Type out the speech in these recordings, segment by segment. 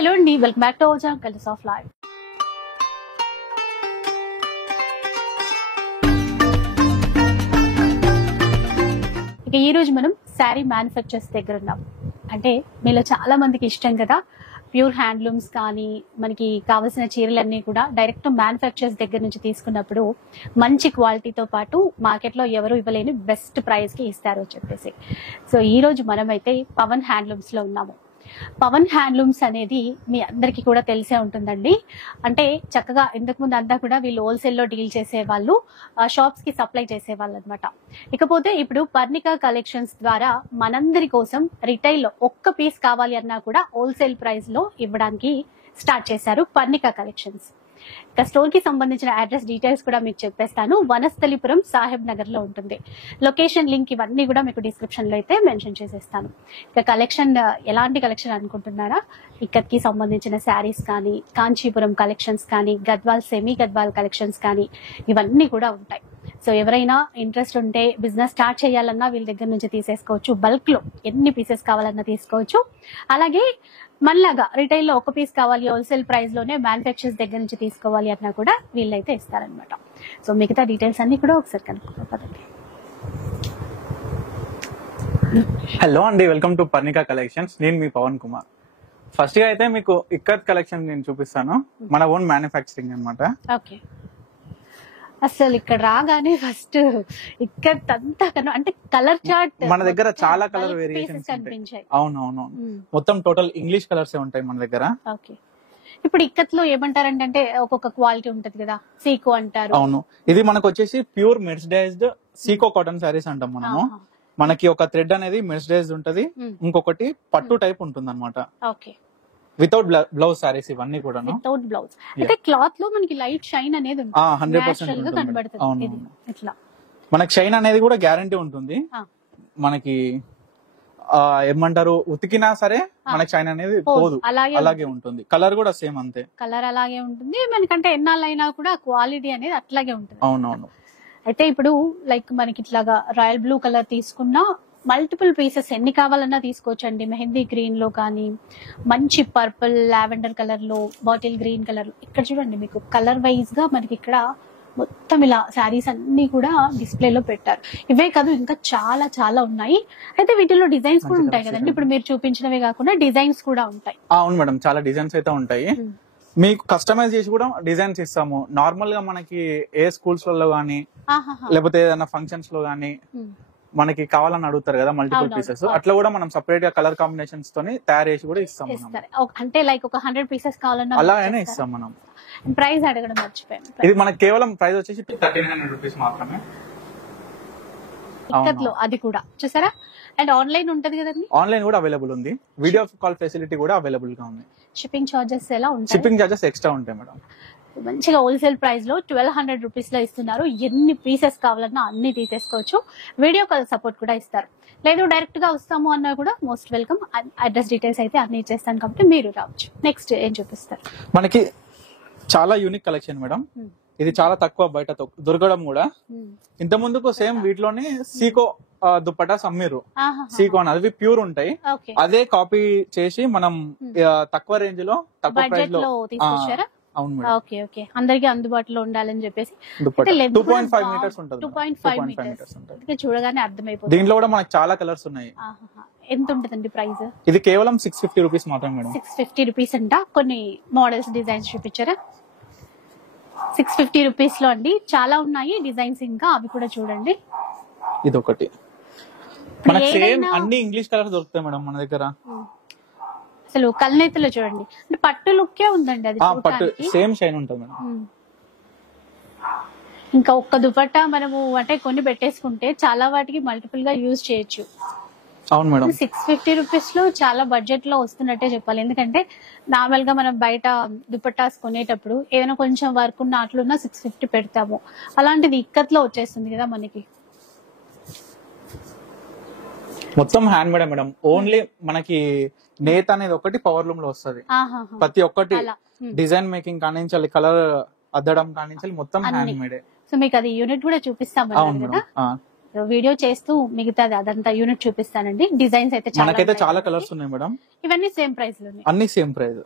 Hello అండి, welcome back to our channel colours of life. ఇక ఈ రోజు మనం శారీ మ్యానుఫ్యాక్చర్స్ దగ్గర ఉన్నాం. అంటే మీలో చాలా మందికి ఇష్టం కదా ప్యూర్ హ్యాండ్లూమ్స్ కానీ మనకి కావాల్సిన చీరలన్నీ కూడా డైరెక్ట్ మ్యానుఫ్యాక్చర్స్ దగ్గర నుంచి తీసుకున్నప్పుడు మంచి క్వాలిటీతో పాటు మార్కెట్లో ఎవరు ఇవ్వలేని బెస్ట్ ప్రైస్కి ఇస్తారు అని చెప్పేసి. సో ఈ రోజు మనమైతే పవన్ హ్యాండ్లూమ్స్లో ఉన్నాము. పవన్ హ్యాండ్లూమ్స్ అనేది మీ అందరికీ కూడా తెలిసే ఉంటుందండి. అంటే చక్కగా ఇంతకుముందు అంతా కూడా వీళ్ళు హోల్సేల్లో డీల్ చేసేవాళ్ళు, షాప్స్ కి సప్లై చేసేవాళ్ళు అనమాట. ఇకపోతే ఇప్పుడు పర్ణికా కలెక్షన్స్ ద్వారా మనందరి కోసం రిటైల్లో ఒక్క పీస్ కావాలి అన్నా కూడా హోల్సేల్ ప్రైస్ లో ఇవ్వడానికి స్టార్ట్ చేశారు పర్ణికా కలెక్షన్స్. ఇక స్టోర్ కి సంబంధించిన అడ్రస్ డీటెయిల్స్ కూడా మీకు చెప్పేస్తాను. వనస్థలిపురం సాహెబ్ నగర్ లో ఉంటుంది. లొకేషన్ లింక్ ఇవన్నీ కూడా మీకు డిస్క్రిప్షన్ లో అయితే మెన్షన్ చేసేస్తాను. ఇక కలెక్షన్ ఎలాంటి కలెక్షన్ అనుకుంటున్నారా? ఇక్కడికి సంబంధించిన శారీస్ కానీ, కాంచీపురం కలెక్షన్స్ కానీ, గద్వాల్ సెమీ గద్వాల్ కలెక్షన్స్ కానీ ఇవన్నీ కూడా ఉంటాయి. సో ఎవరైనా ఇంట్రెస్ట్ ఉంటే బిజినెస్ స్టార్ట్ చేయాలన్నా వీళ్ళ దగ్గర నుంచి తీసేసుకోవచ్చు. బల్క్ లో ఎన్ని పీసెస్ కావాలన్నా తీసుకోవచ్చు. అలాగే మనలాగా రిటైల్ లో ఒక పీస్ కావాలి, హోల్సేల్ ప్రైస్ లోనే మ్యానుఫ్యాక్చర్స్ దగ్గర నుంచి తీసుకోవాలి అన్నా కూడా వీళ్ళైతే ఇస్తారనమాట. సో మిగతా డీటెయిల్స్ అన్ని కూడా ఒకసారి కనుక్కోండి. హలో అండి, వెల్కమ్ టు పర్ణికా కలెక్షన్స్. నేను మీ పవన్ కుమార్. ఫస్ట్ గా అయితే మీకు ఇక్కత్ కలెక్షన్ నేను చూపిస్తాను. మన ఓన్ మ్యానుఫ్యాక్చరింగ్ అనమాట. ఓకే, అసలు ఇక్కడ రాగానే ఫస్ట్ ఇక్కత్ అంతా అంటే కలర్ చార్ట్ మన దగ్గర చాలా కలర్ వేరియేషన్స్ కనిపించాయి. అవునవును, మొత్తం టోటల్ ఇంగ్లీష్ కలర్స్ ఉంటాయి మన దగ్గర. ఓకే, ఇప్పుడు ఇక్కత్ లో ఏమంటారంటే ఒక్కొక్క క్వాలిటీ ఉంటది కదా, సీకో అంటారు. అవును, ఇది మనకు వచ్చేసి pure mercerised Seeko cotton saris అంటాం మనము. మనకి ఒక థ్రెడ్ అనేది మెర్సిడైజ్డ్ ఉంటది, ఇంకొకటి పట్టు టైప్ ఉంటుంది అనమాట. ఓకే, వితౌట్ బ్లౌజ్ సారీస్ ఇవన్నీ కూడా. వితౌట్ బ్లౌజ్ అయితే క్లాత్ లో మనకి లైట్ షైన్ అనేది ఉంటుంది, 100% కనబడుతుంది. ఇట్లా మనకి షైన్ అనేది కూడా గ్యారంటీ ఉంటుంది. మనకి ఏమంటారు, ఉతికినా సరే మనకి షైన్ అనేది పోదు, అలాగే ఉంటుంది. కలర్ కూడా సేమ్ అంతే, కలర్ అలాగే ఉంటుంది. మనకంటే ఎన్నాళ్ళైనా కూడా క్వాలిటీ అనేది అట్లాగే ఉంటుంది. అవునవును. అయితే ఇప్పుడు లైక్ మనకి ఇట్లాగా రాయల్ బ్లూ కలర్ తీసుకున్నా మల్టిపుల్ పీసెస్ ఎన్ని కావాలన్నా తీసుకోవచ్చండి. మెహందీ గ్రీన్ లో కానీ, మంచి పర్పుల్ లావెండర్ కలర్ లో, బాటిల్ గ్రీన్ కలర్. ఇక్కడ చూడండి, మీకు కలర్ వైజ్ గా మనకి ఇక్కడ మొత్తం ఇలా శారీస్ అన్ని కూడా డిస్ప్లేలో పెట్టారు. ఇవే కాదు, ఇంకా చాలా చాలా ఉన్నాయి. అయితే వీటిలో డిజైన్స్ కూడా ఉంటాయి కదండి. ఇప్పుడు మీరు చూపించినవే కాకుండా డిజైన్స్ కూడా ఉంటాయి. అవును మేడం, చాలా డిజైన్స్ అయితే ఉంటాయి. మీకు కస్టమైజ్ చేసి కూడా డిజైన్స్ ఇస్తాము. నార్మల్ గా మనకి ఏ స్కూల్స్ లో గానీ, లేకపోతే ఏదైనా ఫంక్షన్స్ లో గానీ మనకి కావాలని అడుగుతారు కదా మల్టిపుల్ పీసెస్, అట్లా కూడా మనం సెపరేట్ గా కలర్ కాంబినేషన్స్ తోని తయారు చేసి కూడా ఇస్తాం. అంటే లైక్ ఒక 100 పీసెస్ కావాలన్నా అలానే ఇస్తాం మనం. ప్రైస్ అడగడం మర్చిపోయాను. ఇది మనకి కేవలం ప్రైస్ వచ్చేసి 1300 రూపీస్ మాత్రమే. ఇక్కత్లో అది కూడా చూసారా. అండ్ ఆన్లైన్ ఉంటది కదండి, ఆన్లైన్ కూడా అవైలబుల్ ఉంది. వీడియో కాల్ ఫెసిలిటీ కూడా అవైలబుల్ గా ఉంది. షిప్పింగ్ చార్జెస్ ఎలా ఉంటాయి? షిప్పింగ్ చార్జెస్ ఎక్స్ట్రా ఉంటాయి మేడం. మంచిగా హోల్సేల్ ప్రైస్ లో 1200 రూపీస్ లో ఇస్తున్నారు. ఎన్ని పీసెస్ కావాలన్నా అన్ని తీసేసుకోవచ్చు. వీడియో కాల్ సపోర్ట్ కూడా ఇస్తారు. లేదు డైరెక్ట్ గా వస్తాము అన్నా కూడా మోస్ట్ వెల్కమ్. అడ్రస్ డీటెయిల్స్ అయితే అన్ని ఇచ్చేస్తాను కాబట్టి మీరు రావచ్చు. నెక్స్ట్ ఏం చూపిస్తారు? మనకి చాలా యూనిక్ కలెక్షన్ మేడం. ఇది చాలా తక్కువ బయట దొరకడం కూడా. ఇంత ముందుకు సేమ్ వీటిలోనే సీకో దుప్పటాస్ అమ్మిరు. సీకో అని అవి ప్యూర్ ఉంటాయి. అదే కాపీ చేసి మనం తక్కువ రేంజ్ లో తక్కువ ప్రైస్ లో తీసుకొచ్చారా? అవును మేడం. ఓకే ఓకే, అందరికి అందుబాటులో ఉండాలని చెప్పేసి 2.5 మీటర్స్ ఉంటుంది. 2.5 మీటర్స్ చూడగానే అర్థమైపోతుంది. దీంట్లో కూడా మనకి చాలా కలర్స్ ఉన్నాయి. ఎంత ఉంటుందండి ప్రైస్? ఇది కేవలం 650 రూపీస్ మాత్రమే మేడం. 650 రూపీస్ అంట. కొన్ని మోడల్స్ డిజైన్స్ చూపించారా? 650 రూపీస్ లో అండి. చాలా ఉన్నాయి డిజైన్స్, ఇంకా అవి కూడా చూడండి. ఇది ఒకటి మనకి సేమ్ అన్ని ఇంగ్లీష్ కలర్స్ దొరుకుతాయి మేడం మన దగ్గర. అసలు కల్నేతలో చూడండి, అంటే పట్టు లుక్కే ఉందండి. అది పట్టు సేమ్ షైన్ ఉంటుంది మేడం. ఇంకా ఒక్క దుపట్టా మనము అంటే కొన్ని పెట్టేసుకుంటే చాలా వాటికి మల్టిపుల్ గా యూజ్ చేయొచ్చు. అవును మేడం. 650 రూపీస్ లో చాలా బడ్జెట్ లో వస్తున్నట్టే చెప్పాలి. ఎందుకంటే నార్మల్ గా మనం బయట దుపట్టాస్ కొనేటప్పుడు ఏదైనా కొంచెం వర్క్ ఉన్న అట్లున్నా 650 పెడతాము. అలాంటిది ఇక్కత్లో వచ్చేస్తుంది కదా మనకి. మొత్తం హ్యాండ్ మేడ్ మేడం. ఓన్లీ మనకి నేత అనేది ఒకటి పవర్ లూమ్ లో వస్తుంది. ప్రతి ఒక్కటి డిజైన్ మేకింగ్ కానించాలి, కలర్ అద్దడం కానించాలి, మొత్తం హ్యాండ్ మేడ్. సో మీకు అది యూనిట్ కూడా చూపిస్తాం కదా. వీడియో చేస్తూ మిగతాది అదంతా యూనిట్ చూపిస్తానండి. డిజైన్స్ అయితే మనకైతే చాలా కలర్స్ ఉన్నాయి మేడం. ఇవన్నీ సేమ్ ప్రైస్ లో, అన్ని సేమ్ ప్రైస్.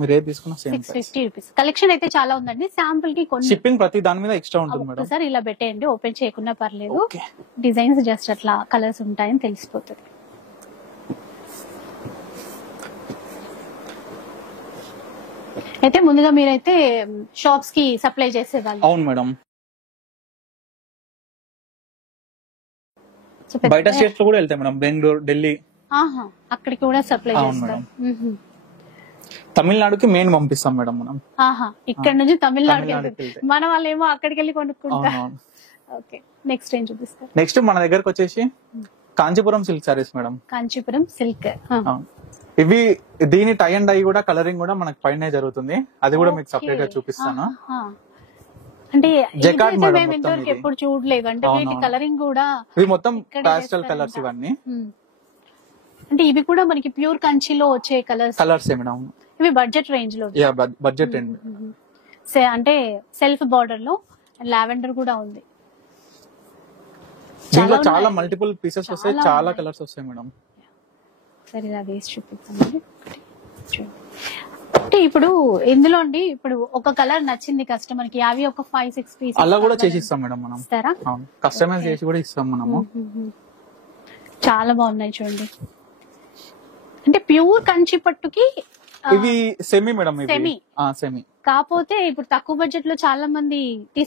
మీరు ఏది తీసుకున్నా సేమ్ 650 రూపీస్. కలెక్షన్ అయితే చాలా ఉందండి. శాంపుల్ కి కొన్ని షిప్పింగ్ ప్రతి దాని మీద ఎక్స్ట్రా ఉంటుంది మేడం. ఒకసారి ఇలా పెట్టేయండి, ఓపెన్ చేయకుండా పర్లేదు. డిజైన్స్ జస్ట్ అట్లా కలర్స్ ఉంటాయని తెలిసిపోతుంది. అయితే ముందుగా మీరైతే షాప్స్ కి సప్లై చేసేవాళ్ళు. అవును మేడం. బయట స్టేట్స్ లో కూడా వెళ్తాయి మేడం, బెంగళూరు, ఢిల్లీ. అక్కడికి కూడా సప్లై చేస్తాం. తమిళనాడుకి మెయిన్ పంపిస్తాం మేడం మనం. ఇక్కడ నుంచి తమిళనాడుకి మన వాళ్ళు ఏమో అక్కడికి వెళ్ళి కొనుక్కుంటాం. ఓకే, నెక్స్ట్ ఏం చూపిస్తారు? నెక్స్ట్ మన దగ్గరకు వచ్చేసి Kanchipuram silk saris madam. Kanchipuram silk. ఇవి దీని టై అండ్ డై కూడా కలరింగ్ కూడా మనకి పైన జరుగుతుంది, అది కూడా మీకు సపరేట్ గా చూపిస్తాను. అంటే మేము ఇంతవరకు ఎప్పుడు చూడలేదు. అంటే వీటి కలరింగ్ కూడా ఇవి మొత్తం పాస్టల్ కలర్స్ ఇవన్నీ. అంటే ఇవి కూడా మనకి ప్యూర్ కంచిలో వచ్చే కలర్స్ మేడం. ఇవి బడ్జెట్ రేంజ్ లో. Budget range. అంటే సెల్ఫ్ బార్డర్ లో లావెండర్ కూడా ఉంది. దీంట్లో చాలా మల్టిపుల్ పీసెస్ వస్తాయి, చాలా కలర్స్ వస్తాయి మేడం. సరే ఇలా వేసి చూపిస్తామండి. అంటే ఇప్పుడు ఇందులో అండి, ఇప్పుడు ఒక కలర్ నచ్చింది కస్టమర్ కి, అవి ఒక 5-6 పీసెస్ అలా కూడా చేసి ఇస్తాం మేడం మనం. కస్టమైజ్ చేసి కూడా ఇస్తాం మనము. చాలా బాగున్నాయి చూడండి. అంటే ప్యూర్ కంచి పట్టుకి ఇవి సెమీ మేడం. సెమీ కాకపోతే ఇప్పుడు తక్కువ బడ్జెట్ లో చాలా మంది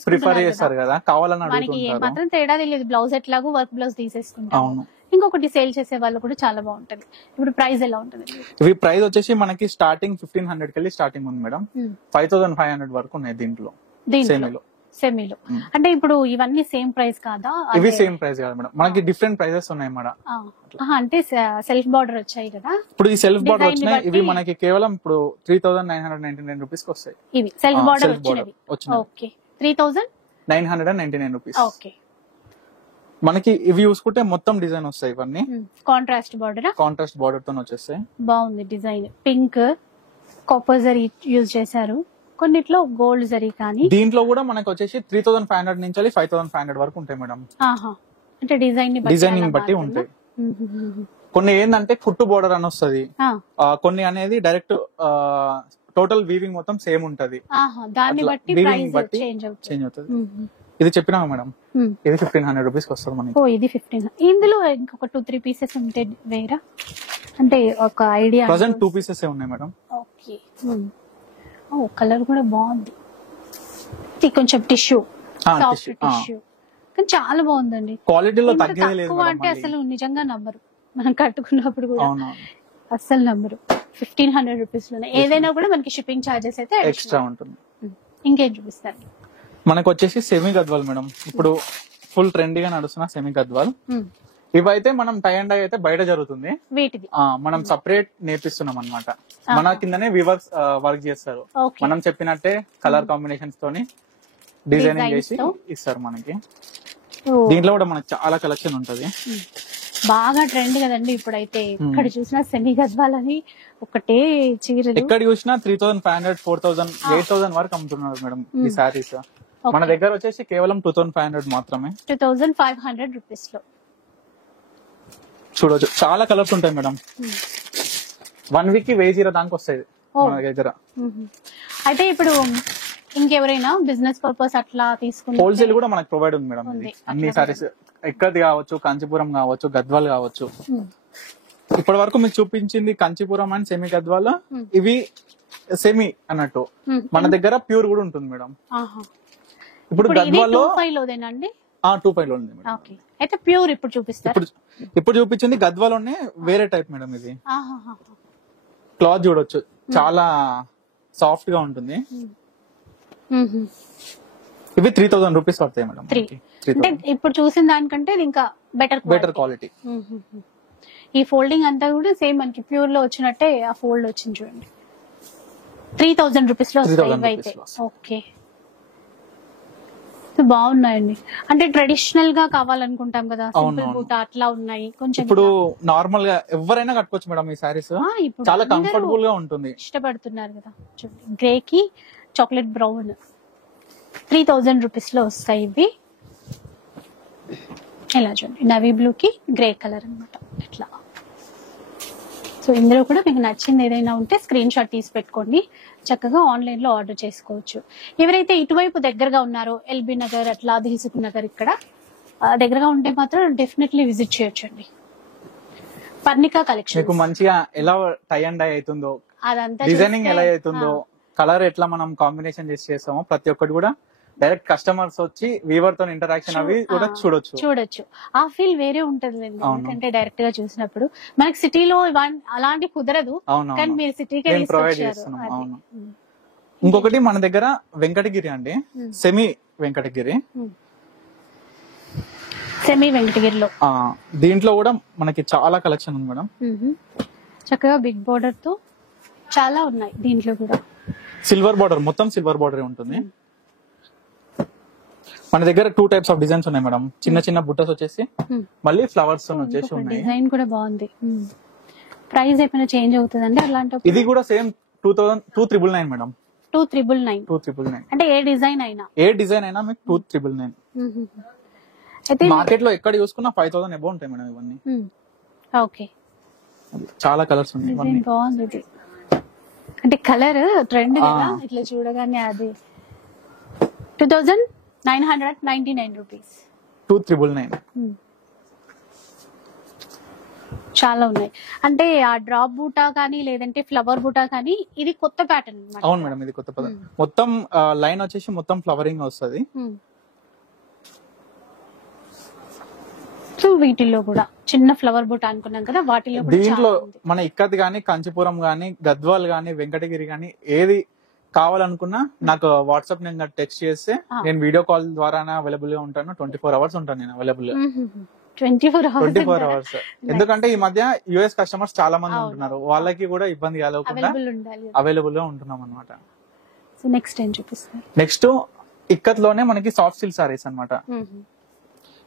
ప్రిఫర్ చేస్తారు కదా, కావాలని మనకి మాత్రం తేడా తెలియదు. బ్లౌజ్ ఎట్లాగో వర్క్ బ్లౌజ్ తీసేసుకుంటాం. ఇంకొకటి సేల్ చేసే వాళ్ళు కూడా చాలా బాగుంటది. ఇప్పుడు ప్రైస్ ఎలా ఉంటుంది? ఇవి ప్రైస్ వచ్చేసి మనకి స్టార్టింగ్ 1500 కెళ్ళి స్టార్టింగ్ ఉంది మేడం. 5500 వరకు ఉన్నాయి దీంట్లో. సెమీలో అంటే ఇప్పుడు ఇవన్నీ సేమ్ ప్రైస్ కాదా? ఇవి సేమ్ ప్రైస్ కాదు మేడం, మనకి డిఫరెంట్ ప్రైజెస్ ఉన్నాయి మేడం. అంటే సెల్ఫ్ బార్డర్ వచ్చాయి కదా. ఇప్పుడు ఈ సెల్ఫ్ బార్డర్ వచ్చినాయి, ఇవి మనకి కేవలం ఇప్పుడు 3999 రూపీస్ కి వస్తాయి. ఇవి సెల్ఫ్ బార్డర్ వచ్చినవి. Okay, 3999 rupees. ఓకే, మనకి ఇవి చూసుకుంటే మొత్తం డిజైన్ వస్తాయి. ఇవన్నీ కాంట్రాస్ట్ బార్డర్ తో వచ్చేస్తాయి. బాగుంది design. Pink copper zari use చేశారు, కొన్నిట్లో గోల్డ్ జరీ. కానీ దీంట్లో కూడా మనకి వచ్చేసి 3500 నుంచి 5500 వరకు ఉంటాయి మేడం. అంటే డిజైనింగ్ బట్టి ఉంటాయి. కొన్ని ఏంటంటే కుట్టు బోర్డర్ అని వస్తుంది, కొన్ని అనేది డైరెక్ట్ టోటల్ వీవింగ్ మొత్తం సేమ్ ఉంటది. దాన్ని బట్టి చేంజ్ అవుతుంది. ఇది చెప్పినా మేడం, ఇది 1500 రూపీస్ వస్తుంది మనకి. ఇది 1500. ఇందులో ఇంకొక 2-3 పీసెస్ ఉంటే వేరా? అంటే ఒక ఐడియా. ప్రెసెంట్ 2 పీసెస్ ఉన్నాయి మేడం. ఓకే, కలర్ కూడా బాగుంది. కొంచెం టిష్యూ, సాఫ్ట్ టిష్యూ, కానీ చాలా బాగుందండి. క్వాలిటీలో తగ్గేది లేదు. అంటే అసలు నిజంగా నంబరు, మనం కట్టుకున్నప్పుడు కూడా అసలు నంబరు. 1500 రూపీస్ లోనే ఏదైనా కూడా మనకి షిప్పింగ్ చార్జెస్ అయితే ఎక్స్ట్రా ఉంటుంది. ఇంకేం చూపిస్తారు? మనకు వచ్చేసి సెమీ గద్వాల్ మేడం, ఇప్పుడు ఫుల్ ట్రెండీగా నడుస్తున్న సెమీ గద్వాల్. ఇవైతే మనం టై అండ్ డై అయితే బయట జరుగుతుంది, మనం సపరేట్ నేర్పిస్తున్నాం అన్నమాట. మన కిందనే వివర్స్ వర్క్ చేస్తారు. మనం చెప్పినట్టే కలర్ కాంబినేషన్స్ తోని డిజైనింగ్ చేసి ఇస్తారు మనకి. దీంట్లో కూడా మనకి చాలా కలెక్షన్ ఉంటది. బాగా ట్రెండ్ కదండి ఇప్పుడైతే. ఎక్కడ చూసినా సెమీ గద్వాల్ అని ఒకటే చీర. ఎక్కడ చూసినా 3500, 4000, 8000 వరకు అమ్ముతున్నారు మేడం ఈ సారీస్. మన దగ్గర వచ్చేసి కేవలం 2500 మాత్రమే. 2500 రూపీస్ లో చూడొచ్చు, చాలా కలర్స్ ఉంటాయి మేడం. 1 వీక్ కి 1000 దానికి వస్తాయి మన దగ్గర. అయితే ఇప్పుడు ఇంకెవరైనా బిజినెస్ పర్పస్ అట్లా తీసుకుంటే హోల్సేల్ కూడా మనకు ప్రొవైడ్ ఉంది మేడం. అన్ని సారీస్ ఎక్కడిది కావచ్చు, కాంచీపురం కావచ్చు, గద్వాల్ కావచ్చు. ఇప్పటి వరకు మీకు చూపించింది కాంచీపురం అండ్ సెమీ గద్వాల్. ఇవి సెమీ అన్నట్టు, మన దగ్గర ప్యూర్ కూడా ఉంటుంది మేడం. ఇప్పుడు గద్వాల్ లో 25 లో ఉంది మేడం. అయితే ప్యూర్ ఇప్పుడు చూపిస్తారు. ఇప్పుడు చూపించింది గద్వాల్ లోనే వేరే టైప్ మేడం. ఇది క్లాత్ చూడొచ్చు, చాలా సాఫ్ట్ గా ఉంటుంది. ఇవి 3000 రూపీస్ పడతాయి మేడం. అంటే ఇప్పుడు చూసిన దానికంటే ఇంకా బెటర్ క్వాలిటీ. ఈ ఫోల్డింగ్ అంతా కూడా సేమ్ మనకి ప్యూర్ లో వచ్చినట్టే ఆ ఫోల్డ్ వచ్చింది చూడండి. 3000 రూపీస్ లో అయితే. ఓకే, బాగున్నాయండి. అంటే ట్రెడిషనల్ గా కావాలనుకుంటాం కదా, సింపుల్ బూట అట్లా ఉన్నాయి. కొంచెం ఇప్పుడు నార్మల్ గా ఎవరైనా కట్టుకోవచ్చు మేడం ఈ సారీస్. చాలా కంఫర్టబుల్ గా ఉంటుంది. ఇష్టపడుతున్నారు కదా చూడండి. గ్రే కి చాక్లెట్ బ్రౌన్ 3000 రూపీస్ లో వస్తాయి ఇవి. ఇలా చూడండి, నవీ బ్లూ కి గ్రే కలర్ అన్నమాట. ఇట్లా సో ఇందులో కూడా మీకు నచ్చింది ఏదైనా ఉంటే స్క్రీన్ షాట్ తీసి పెట్టుకోండి, చక్కగా ఆన్లైన్ లో ఆర్డర్ చేసుకోవచ్చు. ఎవరైతే ఇటువైపు దగ్గరగా ఉన్నారో ఎల్బీ నగర్ అట్లా దిల్సుఖ్ నగర్ ఇక్కడ దగ్గరగా ఉంటే మాత్రం డెఫినెట్లీ విజిట్ చేయొచ్చండి. పర్ణికా కలెక్షన్ మీకు మంచిగా ఎలా టై అండ్ డై అవుతుందో, అదంతా డిజైనింగ్ ఎలా అవుతుందో, కలర్ ఎట్లా మనం కాంబినేషన్ చేసి చేస్తామో ప్రతి ఒక్కటి కూడా డైరెక్ట్ కస్టమర్స్ వచ్చి వీవర్ తో ఇంటరాక్షన్ అవి కూడా చూడొచ్చు. ఆ ఫీల్ వేరే ఉంటది, ఎందుకంటే డైరెక్ట్ గా చూసినప్పుడు మనకి సిటీలో అలాంటి కుదరదు, కానీ మీరు సిటీకే ప్రొవైడ్ చేస్తున్నాం. ఇంకొకటి మన దగ్గర వెంకటగిరి అండి, సెమీ వెంకటగిరి. దీంట్లో కూడా మనకి చాలా కలెక్షన్ ఉంది మేడం. చక్కగా బిగ్ బోర్డర్ తో చాలా ఉన్నాయి. దీంట్లో కూడా సిల్వర్ బార్డర్, మొత్తం సిల్వర్ బార్డర్ ఉంటుంది. మన దగ్గర 2 టైప్స్ ఆఫ్ డిజైన్స్ ఉన్నాయి మేడం. చిన్న చిన్న బుట్టస్ వచ్చేసి మళ్ళీ ఫ్లవర్స్ వచ్చేసి ఉన్నాయి. డిజైన్ కూడా బాగుంది. ప్రైస్ ఏమైనా చేంజ్ అవుతుందండి అలాంటి? ఇది కూడా సేమ్ 2,999 మేడం. 2,999 అంటే ఏ డిజైన్ అయినా మీకు 2,999. మార్కెట్ లో ఎక్కడ చూసుకున్నా 5,000 అబౌవ్ ఉంటాయి మేడం ఇవన్నీ. ఓకే, చాలా కలర్స్ ఉన్నాయి. బాగుంది ఇది, అంటే కలర్ ట్రెండ్ కదా, ఇట్లా చూడగానే అది 2,999 రూపీస్. 2,999. చాలా ఉన్నాయి. అంటే ఆ డ్రాప్ బూటా కానీ లేదంటే ఫ్లవర్ బూటా కానీ ఇది కొత్త ప్యాటర్న్ అన్నమాట. అవును మేడం, ఇది కొత్త ప్యాటర్న్. మొత్తం లైన్ వచ్చేసి మొత్తం ఫ్లవరింగ్ వస్తుంది. సో వీటిల్లో కూడా చిన్న ఫ్లవర్ బూటా అనుకున్నాం కదా, వాటిలో దీంట్లో మన ఇక్కత్ గానీ, కంచిపురం గానీ, గద్వాల్ గానీ, వెంకటగిరి గానీ ఏది కావాలనుకున్నా నాకు వాట్సాప్ నేను టెక్స్ట్ చేస్తే నేను వీడియో కాల్ ద్వారా అవైలబుల్ గా ఉంటాను. 24 hours ఉంటాను నేను అవైలబుల్. 24 hours. ఎందుకంటే ఈ మధ్య యుఎస్ కస్టమర్స్ చాలా మంది ఉంటున్నారు, వాళ్ళకి కూడా ఇబ్బంది కలగకుండా అవైలబుల్ గా ఉంటున్నాం అనమాట. నెక్స్ట్ ఇక్కత్ లోనే మనకి సాఫ్ట్ సిల్క్ సారీస్ అన్నమాట.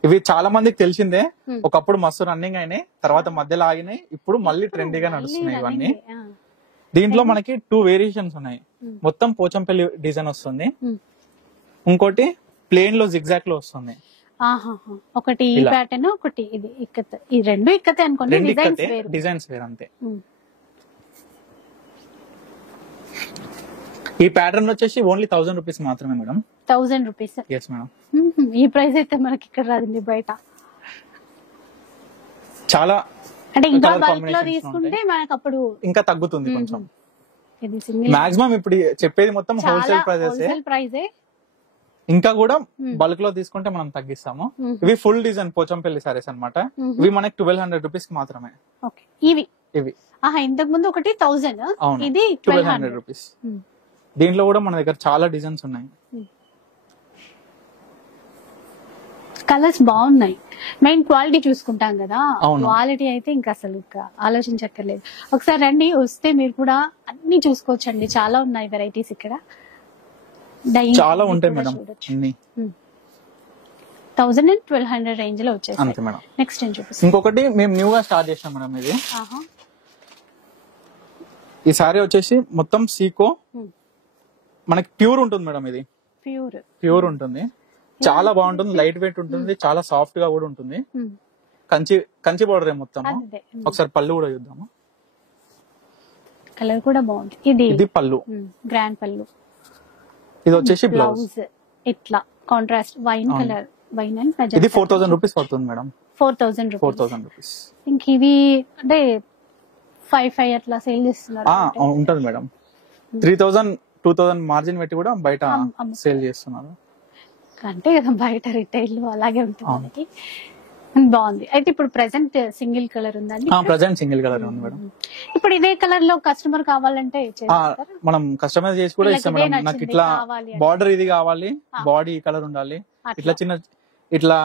ఇవి చాలా మందికి తెలిసిందే, ఒకప్పుడు మస్తు రన్నింగ్ అయినాయి, తర్వాత మధ్యలో ఆగినాయి, ఇప్పుడు మళ్ళీ ట్రెండీగా నడుస్తున్నాయి ఇవన్నీ. దీంట్లో మనకి 2 వేరియేషన్స్ ఉన్నాయి. మొత్తం పోచంపల్లి డిజైన్ వస్తుంది, ఇంకోటి ప్లేన్ లో జిగ్జాగ్ లో వస్తుంది. ఒకటి ఈ ప్యాటర్న్, ఒకటి ఇది ఇక్కత్. ఈ రెండు ఇక్కతే అనుకోండి, డిజైన్స్ వేరు అంతే. ఈ ప్యాటర్న్ వచ్చేసి ఓన్లీ 1,000 రూపీస్ మాత్రమే మేడం. 1,000 రూపీస్? Yes madam. ఈ ప్రైస్ అయితే మనకి ఇక్కడ రాదండి బయట. చాలా అంటే ఇంకా బల్క్ లో తీసుకుంటే మనకు అప్పుడు ఇంకా తగ్గుతుంది కొంచెం. మాక్సిమం ఇప్పుడు చెప్పేది మొత్తం హోల్సేల్ ప్రైజెస్. ఇంకా కూడా బల్క్ లో తీసుకుంటే మనం తగ్గిస్తాము. ఇవి ఫుల్ డిజైన్ పోచంపల్లి సారీస్ అన్నమాట. ఇవి మనకి 1,200 రూపీస్ కి మాత్రమే. ఇవి ఇంతకు ముందు ఒకటి 1,000, ఇది 1,200 రూపీస్. దీంట్లో కూడా మన దగ్గర చాలా డిజైన్స్ ఉన్నాయి. కలర్స్ బాగున్నాయి. మెయిన్ క్వాలిటీ చూసుకుంటాం కదా, క్వాలిటీ అయితే ఇంకా అసలు ఆలోచించక్కర్లేదు. ఒకసారి రండి, వస్తే మీరు కూడా అన్ని చూసుకోవచ్చండి. చాలా ఉన్నాయి వెరైటీస్ ఇక్కడ. చాలా ఉంటాయి మేడం. 1,000 and 1,200 రేంజ్ లో వచ్చేసి. నెక్స్ట్ ఏం చూపిస్తాం? ఇంకొకటి మేము న్యూ గా స్టార్ట్ చేసాం మేడం. ఇది ఈ సారీ వచ్చేసి మొత్తం సీకో, మనకి ప్యూర్ ఉంటుంది మేడం. ఇది ప్యూర్ ఉంటుంది, చాలా బాగుంటుంది, లైట్ వెయిట్ ఉంటుంది, చాలా సాఫ్ట్ గా కూడా ఉంటుంది. కంచి బోర్డర్ మొత్తం. ఒకసారి పళ్ళు కూడా చూద్దాము. కలర్ కూడా బాగుంది. ఇది పళ్ళు, గ్రాండ్ పళ్ళు. ఇది వచ్చేసి బ్లౌజ్. ఇట్లా contrast wine colour, wine and magenta. ఇది 4,000 రూపీస్ పడుతుంది మేడం. 4,000 రూపీస్. ఇంక ఇవి అంటే 5 అట్లా సేల్ చేస్తున్నారు. ఉంటది మేడం. 3,000 2,000 మార్జిన్ పెట్టి కూడా బయట సేల్ చేస్తున్నారు. అంటే బయట రిటైల్ అలాగే ఉంటుంది. బాగుంది. అయితే ఇప్పుడు ప్రెసెంట్ సింగిల్ కలర్ ఉందండి. ప్రెసెంట్ సింగిల్ కలర్ ఉంది మేడం. ఇప్పుడు ఇదే కలర్ లో కస్టమర్ కావాలంటే మనం కస్టమైజ్ చేసి కూడా ఇస్తాం మేడం. నాకు ఇట్లా బార్డర్ ఇది కావాలి, బాడీ ఈ కలర్ ఉండాలి, ఇట్లా చిన్న ఇట్లా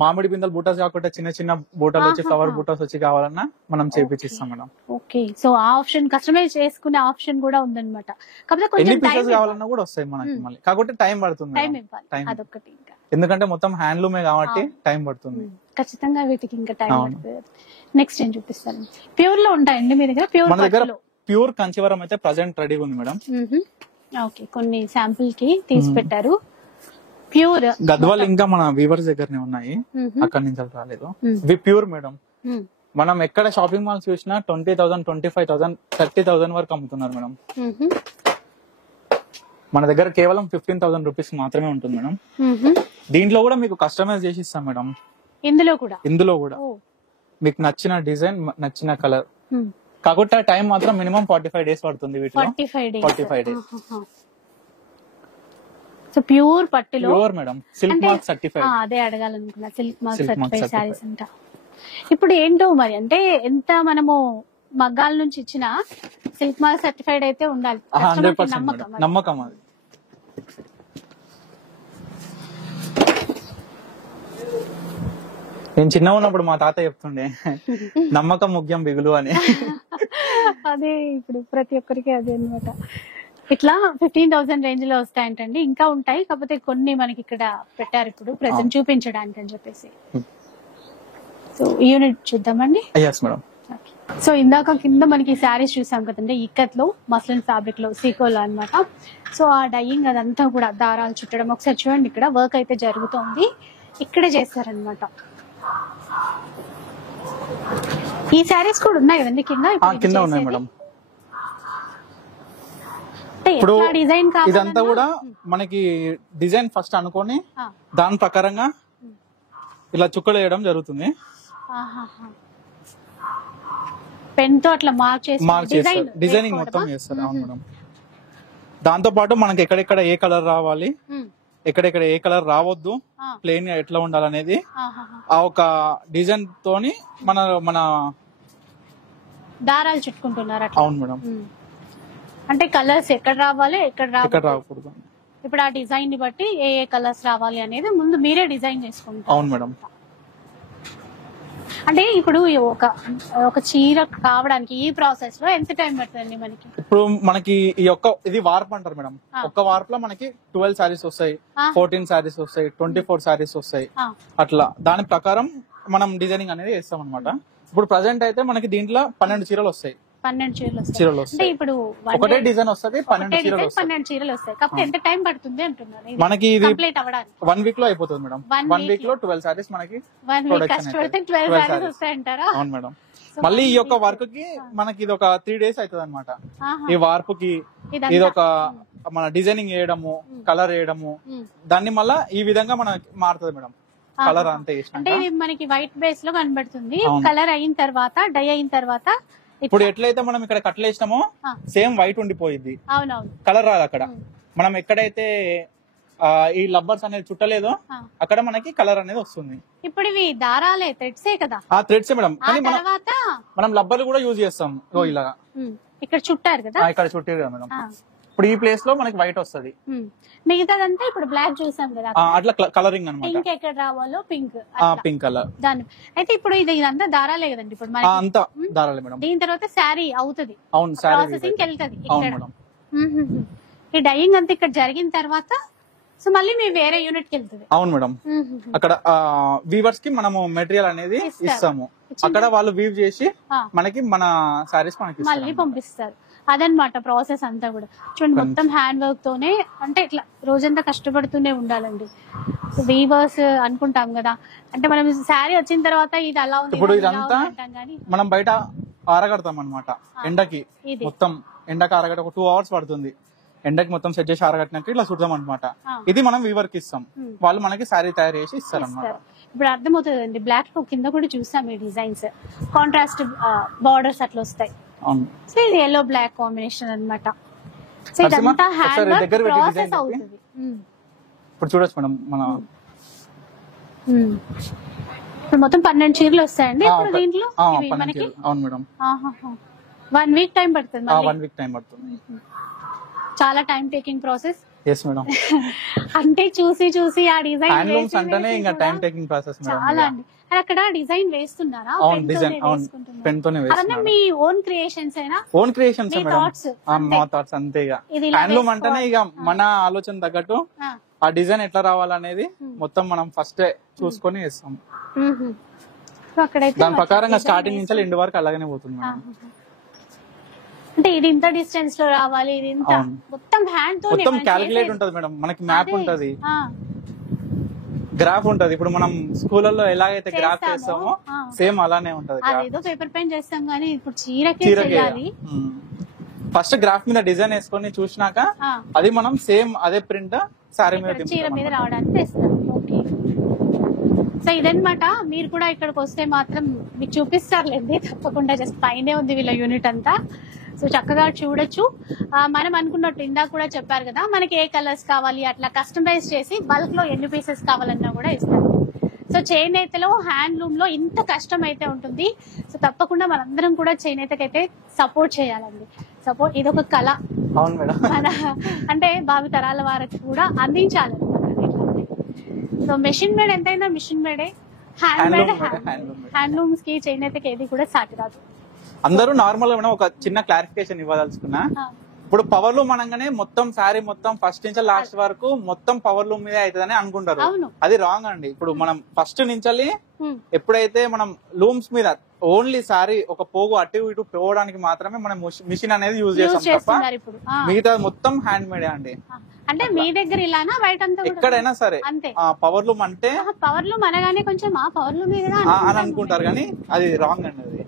మామిడి పిందెలు బూటాస్ కాకుండా చిన్న చిన్న బూటాలు వచ్చి ఫ్లవర్ బూటాస్ వచ్చి కావాలన్నా మనం చేపిస్తాం మేడం. ఓకే, సో ఆ ఆప్షన్ కస్టమైజ్ చేసుకునే ఆప్షన్ కూడా ఉందన్నమాట. కాకపోతే ఎన్ని పీసెస్ కావాలన్నా కూడా వస్తాయి మనకి. మళ్ళీ కాకపోతే టైం పడుతుంది, అదొకటి. ఎందుకంటే మొత్తం హ్యాండ్లూమే కాబట్టి టైం పడుతుంది ఖచ్చితంగా. వీటికి ఇంకా టైం పడుతుంది. నెక్స్ట్ ఏం చూపిస్తాను? ప్యూర్ లో ఉంటాయండి మీ దగ్గర? ప్యూర్ మన దగ్గర ప్యూర్ కంచివరం అయితే ప్రెసెంట్ రెడీగా ఉంది మేడం. ఓకే, కొన్ని శాంపుల్ కి తీసి పెట్టారు. ప్యూర్ గద్వాల్ ఇంకా మన వీవర్స్ దగ్గరనే ఉన్నాయి, అక్కడి నుంచి రాలేదు. ఇవి ప్యూర్ మేడం. మనం ఎక్కడ షాపింగ్ మాల్స్ చూసినా 20,000, 25,000, 30,000 వరకు అమ్ముతున్నారు మేడం. మన దగ్గర కేవలం 15,000 రూపీస్ మాత్రమే ఉంటుంది మేడం. దీంట్లో కూడా మీకు కస్టమైజ్ చేసి ఇస్తాం మేడం. ఇందులో కూడా మీకు నచ్చిన డిజైన్, నచ్చిన కలర్. కాకపోతే టైం మాత్రం మినిమం 45 డేస్ పడుతుంది వీటిలో. 45 డేస్. సో ప్యూర్ పట్టులో pure madam, silk mark certified. అదే అడగాలనుకున్నా, సిల్క్ మార్క్ సర్టిఫైడ్ సారీస్ అంట. ఇప్పుడు ఏంటో మరి అంటే ఎంత మనము మగ్గాల నుంచి ఇచ్చిన సిల్క్ మార్క్ సర్టిఫైడ్ అయితే ఉండాలి. 100% నమ్మకం అది. నేను చిన్న ఉన్నప్పుడు మా తాత చెప్తుండే నమ్మకం ముఖ్యం బిగులు అని. అదే ఇప్పుడు ప్రతి ఒక్కరికి అదే అన్నమాట. ఇట్లా 15,000 రేంజ్ లో వస్తాయంటండి. ఇంకా ఉంటాయి, కాకపోతే కొన్ని మనకి ఇక్కడ పెట్టారు ఇప్పుడు ప్రెసెంట్ చూపించడానికి అని చెప్పేసి. సో యూనిట్ చూద్దామండి. మేడం. సో ఇందాక కింద మనకి శారీస్ చూసాం కదండి, ఇక్కత్ లో మస్లిన్ ఫ్యాబ్రిక్ లో సీకోలో అన్నమాట. సో ఆ డైయింగ్ అదంతా కూడా దారాలు చుట్టడం. ఒకసారి చూడండి, ఇక్కడ వర్క్ అయితే జరుగుతోంది, ఇక్కడే చేస్తారనమాట. ఈ శారీస్ కూడా ఉన్నాయి కదండి కింద ఉన్నాయి మేడం. ఇప్పుడు డిజైన్ ఇదంతా కూడా మనకి డిజైన్ ఫస్ట్ అనుకొని దాని ప్రకారంగా ఇలా చుక్కలు వేయడం జరుగుతుంది. పెన్ తో అట్లా మార్క్ చేసి డిజైనింగ్ మొత్తం చేస్తారు. అవును మేడం. దాంతో పాటు మనకి ఎక్కడెక్కడ ఏ కలర్ రావాలి, ఎక్కడెక్కడ ఏ కలర్ రావద్దు, ప్లెయిన్ గా ఎట్లా ఉండాలనేది ఆ ఒక డిజైన్ తోని మన దారాలు చుట్టుకుంటున్నారు. అవును మేడం. అంటే కలర్స్ ఎక్కడ రావాలి, ఎక్కడ రాకూడదు. ఇప్పుడు ఆ డిజైన్ ని బట్టి ఏ ఏ కలర్స్ రావాలి అనేది ముందు మీరే డిజైన్ చేసుకుంటారు. అవును మేడం. అంటే ఇప్పుడు ఒక చీర కావడానికి ఈ ప్రాసెస్ లో ఎంత టైం పడుతుంది మనకి? ఇప్పుడు మనకి ఇది వార్ప్ అంటారు మేడం. ఒక్క వార్ప్ లో మనకి 12 సారీస్ వస్తాయి, 14 సారీస్ వస్తాయి, 24 సారీస్ వస్తాయి. అట్లా దాని ప్రకారం మనం డిజైనింగ్ అనేది చేస్తాం అనమాట. ఇప్పుడు ప్రెసెంట్ అయితే మనకి దీంట్లో 12 చీరలు వస్తాయి. 12 చీరలు వస్తాయి. ఇప్పుడు ఒకటే డిజైన్ వస్తుంది, 12 చీరలు వస్తాయి. కాకపోతే ఎంత టైం పడుతుంది అంటున్నారు మనకి? ఇది కంప్లీట్ అవ్వడానికి 1 వీక్ లో అయిపోతుంది మేడం. 1 వీక్ లో 12 సారీస్ మనకి కష్టపడితే 12 సారీస్ వస్తాయంటారా? అవును మేడం. మళ్ళీ ఈ యొక్క వర్క్ కి మనకి ఇది ఒక 3 డేస్ అవుతుంది అనమాట. ఈ వార్ప్ కి ఇది ఒక మన డిజైనింగ్ వేయడము, కలర్ వేయడము, దాన్ని మళ్ళా ఈ విధంగా మనకి మారుతుంది మేడం. కలర్ అంతే అంటే మనకి వైట్ బేస్ లో కనబడుతుంది. కలర్ అయిన తర్వాత, డై అయిన తర్వాత ఇప్పుడు ఎట్లయితే మనం ఇక్కడ కట్లు వేసినామో సేమ్ వైట్ ఉండిపోయింది, కలర్ రాదు. అక్కడ మనం ఎక్కడైతే ఈ లబ్బర్స్ అనేది చుట్టలేదో అక్కడ మనకి కలర్ అనేది వస్తుంది. ఇప్పుడు ఇవి దారాలే, థ్రెడ్సే కదా? థ్రెడ్సే మేడం. కానీ మనం లబ్బర్లు కూడా యూజ్ చేస్తాం. ఇలాగా ఇక్కడ చుట్టారు కదా, ఇక్కడ చుట్టారు కదా మేడం. ఇప్పుడు ఈ ప్లేస్ లో మనకి వైట్ వస్తుంది, మిగతాదంతా ఇప్పుడు బ్లాక్ చూసాం కదా, అట్లా కలరింగ్ అనమాట. పింక్ ఎక్కడ రావాలో పింక్ కలర్ దాని. అయితే ఇప్పుడు ఇదంతా దారాలే కదండి ఇప్పుడు అంతా దారాలే మేడం. దీని తర్వాత శారీ అవుతుంది, ప్రాసెసింగ్ వెళ్తుంది. ఈ డైయింగ్ అంతా ఇక్కడ జరిగిన తర్వాత సో మళ్ళీ మీ వేరే యూనిట్ కి వెళ్తుంది. అవును మేడం. అక్కడ వీవర్స్ కి మనము మెటీరియల్ అనేది ఇస్తాము, అక్కడ వాళ్ళు వీవ్ చేసి మనకి మన సారీస్ మనకి మళ్ళీ పంపిస్తారు. అదనమాట ప్రాసెస్ అంతా కూడా. చూడండి, మొత్తం హ్యాండ్ వర్క్ తోనే, అంటే ఇట్లా రోజంతా కష్టపడుతూనే ఉండాలండి. వీవర్స్ అనుకుంటాం కదా, అంటే మనం శారీ వచ్చిన తర్వాత ఇది అలా ఉంది, ఇప్పుడు ఇదంతా మనం బయట ఆరగడతాం అనమాట. ఎండకి మొత్తం ఎండకి ఆరగడ ఒక 2 hours పడుతుంది. ఎండకి మొత్తం సెట్ చేసి ఆరగట్టినట్టు ఇలా చూద్దాం అనమాట. ఇది మనం వీవర్ కి ఇస్తాం, వాళ్ళు మనకి శారీ తయారు చేసి ఇస్తారు అనమాట. ఇప్పుడు అర్థమవుతుంది. బ్లాక్ కింద కూడా చూసాం ఈ డిజైన్స్, కాంట్రాస్ట్ బార్డర్స్ అట్లా వస్తాయి. సో ఇది ఎల్లో బ్లాక్ కాంబినేషన్ అన్నమాట. సో ఇదంతా హ్యాండ్ వర్క్ ప్రాసెస్ అవుతుంది. ఇప్పుడు చూడొచ్చు మేడం, మన ఇప్పుడు మొత్తం 12 చీరలు వస్తాయండి ఇప్పుడు దీంట్లో మనకి. అవును మేడం. 1 వీక్ టైం పడుతుంది. 1 వీక్ టైం పడుతుంది. చాలా time taking process. yes madam. అంటే చూసి ఆ డిజైన్ హ్యాండ్లూమ్స్ అంటేనే ఇంకా టైం టేకింగ్ ప్రాసెస్ మేడం. చాలా అండి. అక్కడ డిజైన్ వేస్తున్నారా? పెన్ తోనే వేస్తున్నారు. మీ ఓన్ క్రియేషన్స్ అయినా? ఓన్ క్రియేషన్స్ మేడం, మా థాట్స్ అంతే. ఇక హ్యాండ్లూమ్ అంటేనే ఇక మన ఆలోచన తగ్గట్టు ఆ డిజైన్ ఎట్లా రావాలనేది మొత్తం మనం ఫస్ట్ చూసుకొని వేస్తాం. దాని ప్రకారంగా స్టార్టింగ్ నుంచి ఎండ్ వరకు అలాగనే పోతుంది మేడం. అంటే ఇది ఇంత డిస్టెన్స్ లో రావాలి, ఇది ఇంత మొత్తం హ్యాండ్ తో మొత్తం క్యాలిక్యులేట్ ఉంటది మేడం. మనకి మ్యాప్ ఉంటది, గ్రాఫ్ ఉంటది. ఇప్పుడు మనం స్కూళ్ళలో ఎలాగైతే గ్రాఫ్ చేస్తామో, చేస్తామో ఆ. సేమ్ అలానే ఉంటది. అదేదో పేపర్ పెయింట్ చేస్తాం కానీ ఇప్పుడు చీరకే చేయాలి. ఫస్ట్ గ్రాఫ్ మీద డిజైన్ వేసుకొని చూసినాక ఆ, అది మనం సేమ్ అదే ప్రింట్ సారీ మీద ఇక్కడ చీర మీద దింపుతాం. రావడానికి తెస్తాం. ఓకే. సో ఇదన్నమాట. మీరు కూడా ఇక్కడికి వస్తే మాత్రం మీకు చూపిస్తారులేండి తప్పకుండా. జస్ట్ పైనే ఉంది వీళ్ళ యూనిట్ అంతా. సో చక్కగా చూడొచ్చు. మనం అనుకున్నట్టు ఇందాక కూడా చెప్పారు కదా, మనకి ఏ కలర్స్ కావాలి అట్లా కస్టమైజ్ చేసి బల్క్ లో ఎన్ని పీసెస్ కావాలన్నా కూడా ఇస్తారు. సో చేనేతలో హ్యాండ్లూమ్ లో ఇంత కష్టం అయితే ఉంటుంది. సో తప్పకుండా మనందరం కూడా చేనేతకైతే సపోర్ట్ చేయాలండి. సపోర్ట్ ఇదొక కళ అవును మేడం. మన అంటే భావి తరాల వారికి కూడా అందించాలి. సో మెషిన్ మేడ్ ఎంతైనా మిషన్ మేడే, హ్యాండ్ మేడ్ హ్యాండ్లూమ్స్ కి చేనేతకి ఏది కూడా సాటి రాదు. అందరూ నార్మల్ గా ఒక చిన్న క్లారిఫికేషన్ ఇవ్వదలుచుకున్నా. ఇప్పుడు పవర్ లూమ్ అనగానే మొత్తం శారీ మొత్తం ఫస్ట్ నుంచి లాస్ట్ వరకు మొత్తం పవర్ లూమ్ మీద అవుతుందని అనుకుంటారు. అవును. అది రాంగ్ అండి. ఇప్పుడు మనం ఫస్ట్ నుంచి Hmm. ఎప్పుడైతే మనం లూమ్స్ మీద ఓన్లీ శారీ ఒక పోగు అటు ఇటు పోవడానికి మాత్రమే మనం మిషన్ అనేది యూజ్ చేస్తాం తప్ప చేస్తున్నారు ఇప్పుడు. మిగతా మొత్తం హ్యాండ్ మేడే అండి. అంటే మీ దగ్గర ఇలానా బయట అంతా కూడా ఎక్కడైనా సరే అంతే. పవర్ లూమ్ అంటే పవర్ లూమ్ అనగానే కొంచెం పవర్ లూమ్ మీద అని అనుకుంటారు కానీ అది రాంగ్ అండి.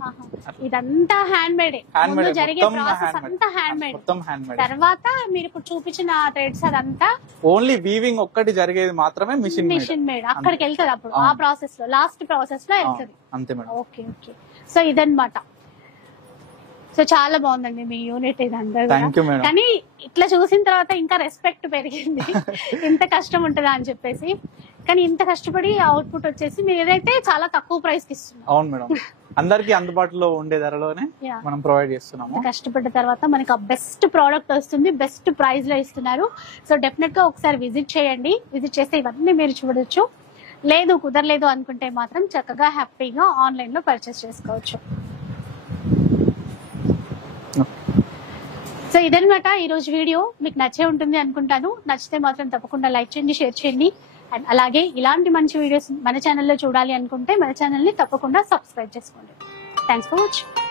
అది ఇదంతా హ్యాండ్ మేడే. హ్యాండ్ మేడ్ జరిగే ప్రాసెస్ అంతా హ్యాండ్ మేడ్. మొత్తం హ్యాండ్ మేడ్. తర్వాత మీరు ఇప్పుడు చూపించిన థ్రెడ్స్ అదంతా ఓన్లీ వీవింగ్ ఒక్కటి జరిగేది మాత్రమే మిషన్ మిషన్ మేడ్. అక్కడికి వెళ్తారు అప్పుడు ఆ ప్రాసెస్ లో, లాస్ట్ ప్రాసెస్ లో వెళ్తారు. అంతే మేడం. Okay okay. సో ఇదన్నమాట. సో చాలా బాగుందండి మీ యూనిట్ ఇదంతా కూడా. Thank you madam. కానీ ఇట్లా చూసిన తర్వాత ఇంకా రెస్పెక్ట్ పెరిగింది. ఇంత కష్టం ఉంటుందా అని చెప్పేసి. కానీ ఇంత కష్టపడి అవుట్పుట్ వచ్చేసి మీరు ఏదైతే చాలా తక్కువ ప్రైస్ కి ఇస్తున్నారు. అవును మేడం. అందరికి అందుబాటులో ఉండే ధరలోనే Yeah. మనం ప్రొవైడ్ చేస్తున్నాము. ఇంత కష్టపడ్డ తర్వాత మనకి ఆ బెస్ట్ ప్రోడక్ట్ వస్తుంది, బెస్ట్ ప్రైస్ లో ఇస్తున్నారు. సో డెఫినెట్ గా ఒకసారి విజిట్ చేయండి. విజిట్ చేస్తే ఇవన్నీ మీరు చూడొచ్చు. లేదు కుదరలేదు అనుకుంటే మాత్రం చక్కగా హ్యాపీగా ఆన్లైన్ లో పర్చేస్ చేసుకోవచ్చు. సో ఇదన్నమాట ఈ రోజు వీడియో. మీకు నచ్చే ఉంటుంది అనుకుంటాను. నచ్చితే మాత్రం తప్పకుండా లైక్ చేయండి, షేర్ చేయండి. అండ్ అలాగే ఇలాంటి మంచి వీడియోస్ మన ఛానల్లో చూడాలి అనుకుంటే మన ఛానల్ని తప్పకుండా సబ్స్క్రైబ్ చేసుకోండి. Thanks for watching.